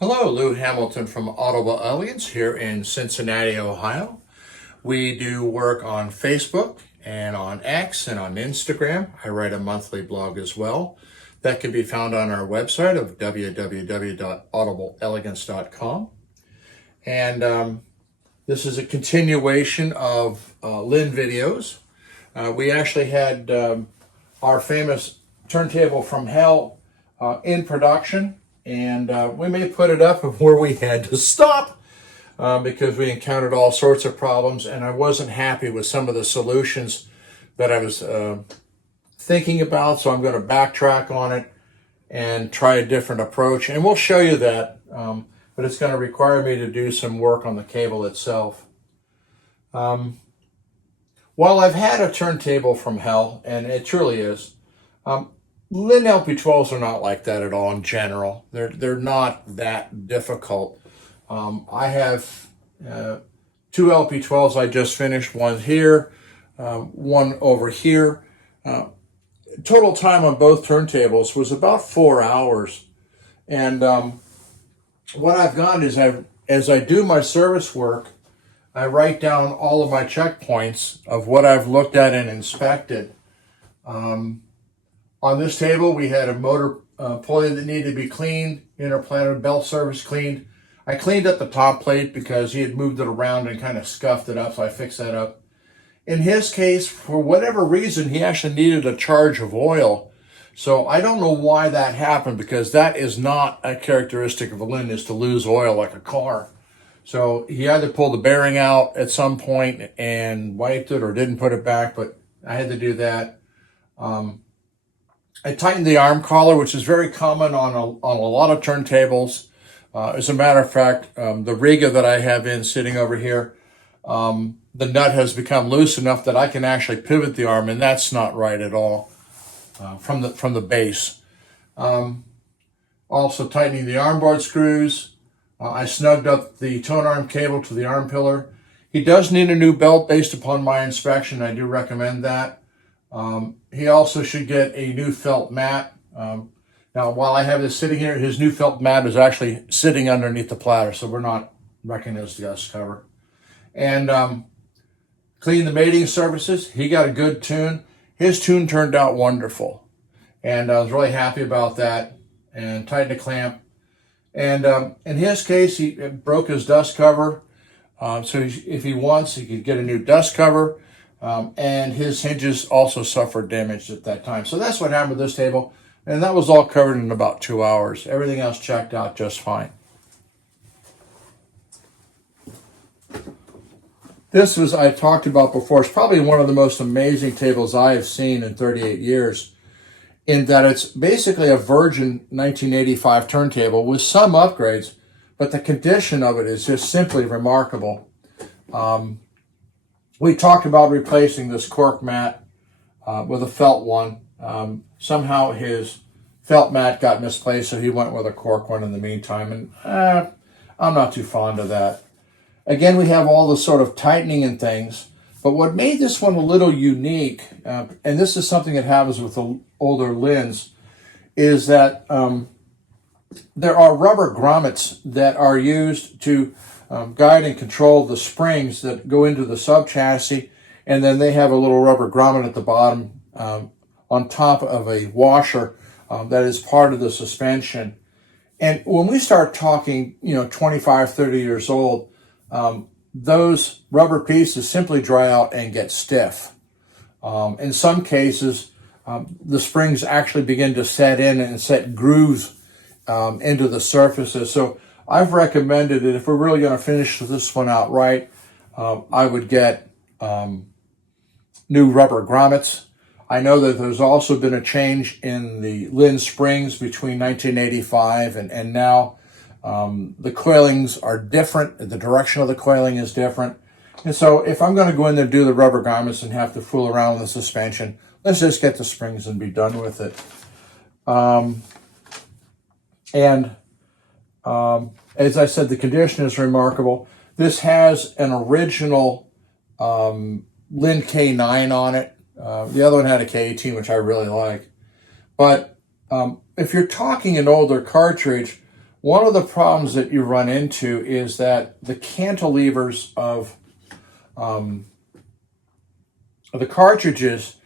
Hello, Lou Hamilton from Audible Elegance here in Cincinnati, Ohio. We do work on Facebook and on X and on Instagram. I write a monthly blog as well. That can be found on our website of www.audibleelegance.com. And this is a continuation of Linn videos. We actually had our famous turntable from hell in production. And we may put it up where we had to stop because we encountered all sorts of problems, and I wasn't happy with some of the solutions that I was thinking about. So I'm going to backtrack on it and try a different approach, and we'll show you that. But it's going to require me to do some work on the cable itself. While I've had a turntable from hell, and it truly is, Linn LP12s are not like that at all in general. They're not that difficult. I have two LP12s I just finished, one here, one over here. Total time on both turntables was about 4 hours. And what I've done is as I do my service work, I write down all of my checkpoints of what I've looked at and inspected. On this table, we had a motor pulley that needed to be cleaned, interplanar belt surface cleaned. I cleaned up the top plate because he had moved it around and kind of scuffed it up, so I fixed that up. In his case, for whatever reason, he actually needed a charge of oil. So I don't know why that happened, because that is not a characteristic of a Linn, is to lose oil like a car. So he either pulled the bearing out at some point and wiped it or didn't put it back, but I had to do that. I tightened the arm collar, which is very common on a lot of turntables. As a matter of fact, the Rega that I have in sitting over here, the nut has become loose enough that I can actually pivot the arm, and that's not right at all from the base. Also tightening the arm bar screws. I snugged up the tone arm cable to the arm pillar. He does need a new belt based upon my inspection. I do recommend that. He also should get a new felt mat. Now, while I have this sitting here, his new felt mat is actually sitting underneath the platter, so we're not wrecking his dust cover. And clean the mating surfaces. He got a good tune. His tune turned out wonderful, and I was really happy about that. And tightened the clamp. And in his case, he broke his dust cover. So if he wants, he could get a new dust cover. And his hinges also suffered damage at that time. So that's what happened with this table. And that was all covered in about 2 hours. Everything else checked out just fine. This was, I talked about before, it's probably one of the most amazing tables I have seen in 38 years, in that it's basically a virgin 1985 turntable with some upgrades, but the condition of it is just simply remarkable. We talked about replacing this cork mat with a felt one. Somehow his felt mat got misplaced, so he went with a cork one in the meantime, and I'm not too fond of that. Again, we have all the sort of tightening and things, but what made this one a little unique, and this is something that happens with the older Linns, is that there are rubber grommets that are used to guide and control the springs that go into the sub-chassis, and then they have a little rubber grommet at the bottom on top of a washer that is part of the suspension. And when we start talking, 25, 30 years old, those rubber pieces simply dry out and get stiff. In some cases, the springs actually begin to set in and set grooves into the surfaces. So I've recommended that if we're really going to finish this one out right, I would get new rubber grommets. I know that there's also been a change in the Linn springs between 1985 and now. The coilings are different. The direction of the coiling is different. And so if I'm going to go in there and do the rubber grommets and have to fool around with the suspension, let's just get the springs and be done with it. As I said, the condition is remarkable. This has an original Linn K9 on it. The other one had a K18, which I really like. But if you're talking an older cartridge, One of the problems that you run into is that the cantilevers of the cartridges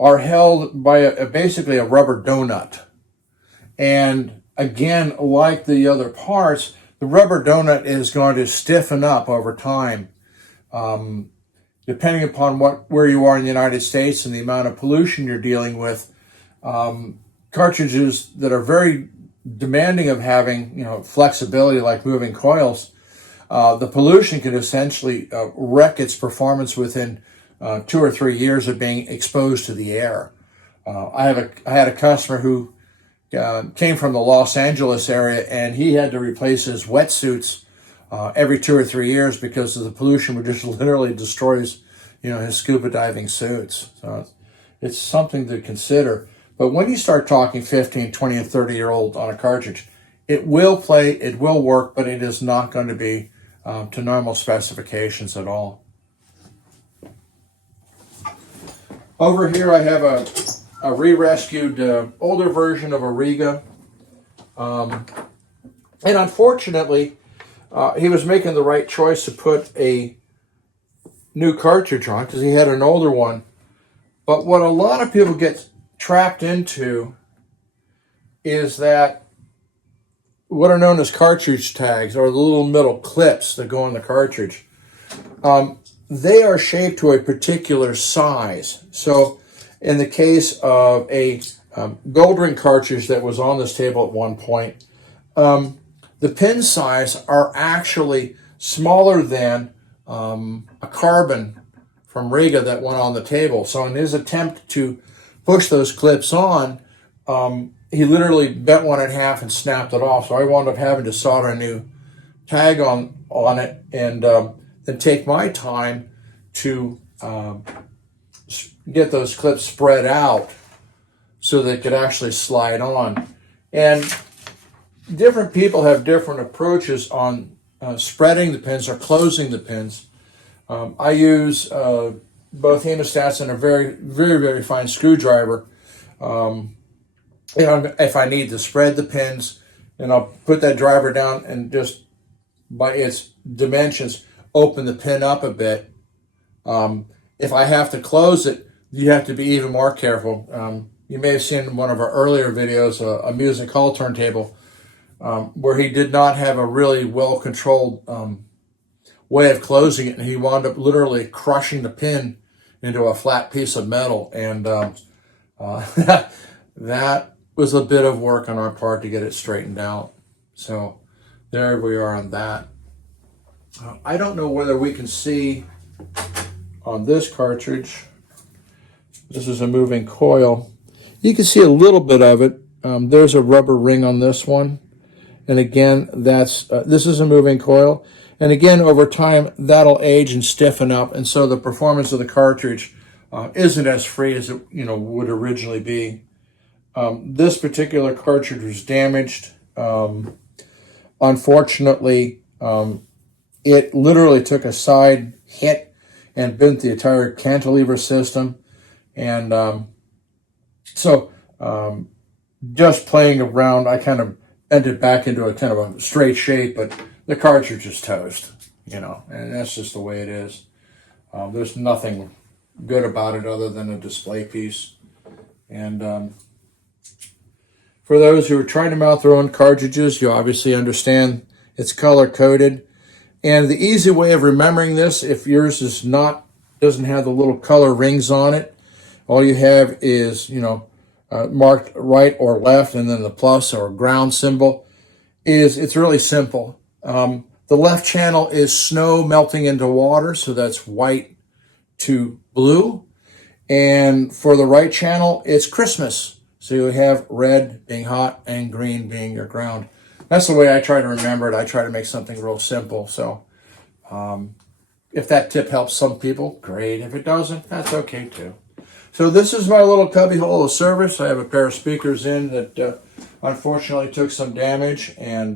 are held by basically a rubber donut. And again, like the other parts, the rubber donut is going to stiffen up over time. Depending upon where you are in the United States and the amount of pollution you're dealing with, cartridges that are very demanding of having, flexibility like moving coils, the pollution can essentially wreck its performance within 2 or 3 years of being exposed to the air. I had a customer who came from the Los Angeles area, and he had to replace his wetsuits every 2 or 3 years because the pollution would just literally destroys, his scuba diving suits. So it's something to consider. But when you start talking 15, 20, and 30-year-old on a cartridge, it will play, it will work, but it is not going to be to normal specifications at all. Over here I have a re-rescued older version of a Rega. And unfortunately, he was making the right choice to put a new cartridge on because he had an older one. But what a lot of people get trapped into is that what are known as cartridge tags, or the little metal clips that go in the cartridge. They are shaped to a particular size. So in the case of a gold ring cartridge that was on this table at one point, the pin size are actually smaller than a carbon from Rega that went on the table. So in his attempt to push those clips on, he literally bent one in half and snapped it off. So I wound up having to solder a new tag on it, and then take my time to get those clips spread out so they could actually slide on. And different people have different approaches on spreading the pins or closing the pins. I use both hemostats and a very, very, very fine screwdriver. If I need to spread the pins, and I'll put that driver down and just by its dimensions open the pin up a bit. If I have to close it, you have to be even more careful. You may have seen in one of our earlier videos a music hall turntable where he did not have a really well-controlled way of closing it, and he wound up literally crushing the pin into a flat piece of metal, and that was a bit of work on our part to get it straightened out. So there we are on that. I don't know whether we can see on this cartridge. This is a moving coil. You can see a little bit of it. There's a rubber ring on this one. And again, this is a moving coil. And again, over time, that'll age and stiffen up. And so the performance of the cartridge isn't as free as it would originally be. This particular cartridge was damaged. Unfortunately, it literally took a side hit and bent the entire cantilever system. And just playing around, I kind of ended back into a kind of a straight shape, but the cartridge is toast, and that's just the way it is. There's nothing good about it other than a display piece. And for those who are trying to mount their own cartridges, you obviously understand it's color-coded. And the easy way of remembering this, if yours doesn't have the little color rings on it, all you have is, marked right or left, and then the plus or ground symbol. It's really simple. The left channel is snow melting into water, so that's white to blue. And for the right channel, it's Christmas. So you have red being hot and green being your ground. That's the way I try to remember it. I try to make something real simple. So if that tip helps some people, great. If it doesn't, that's okay too. So this is my little cubby hole of service. I have a pair of speakers in that unfortunately took some damage. And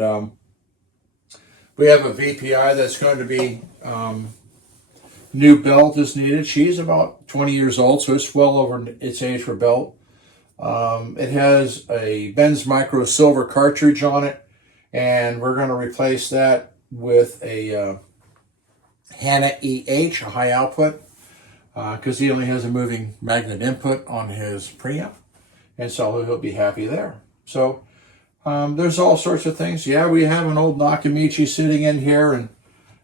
we have a VPI that's going to be new belt is needed. She's about 20 years old, so it's well over its age for belt. It has a Ben's Micro silver cartridge on it, And we're going to replace that with a Hanna EH, a high output, because he only has a moving magnet input on his preamp. And so he'll be happy there. So there's all sorts of things. Yeah, we have an old Nakamichi sitting in here, and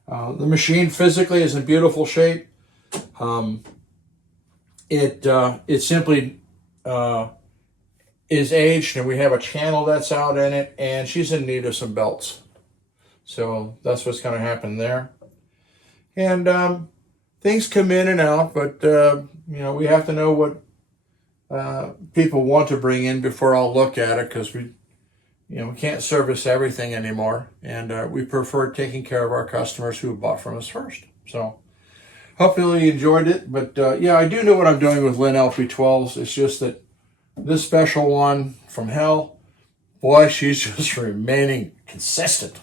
the machine physically is in beautiful shape. It simply is aged, and we have a channel that's out in it, and she's in need of some belts. So that's what's going to happen there. And things come in and out, but we have to know what people want to bring in before I'll look at it, because we can't service everything anymore, and we prefer taking care of our customers who bought from us first. So hopefully you enjoyed it, but yeah, I do know what I'm doing with Linn LP12s. It's just that this special one from hell, boy, she's just remaining consistent.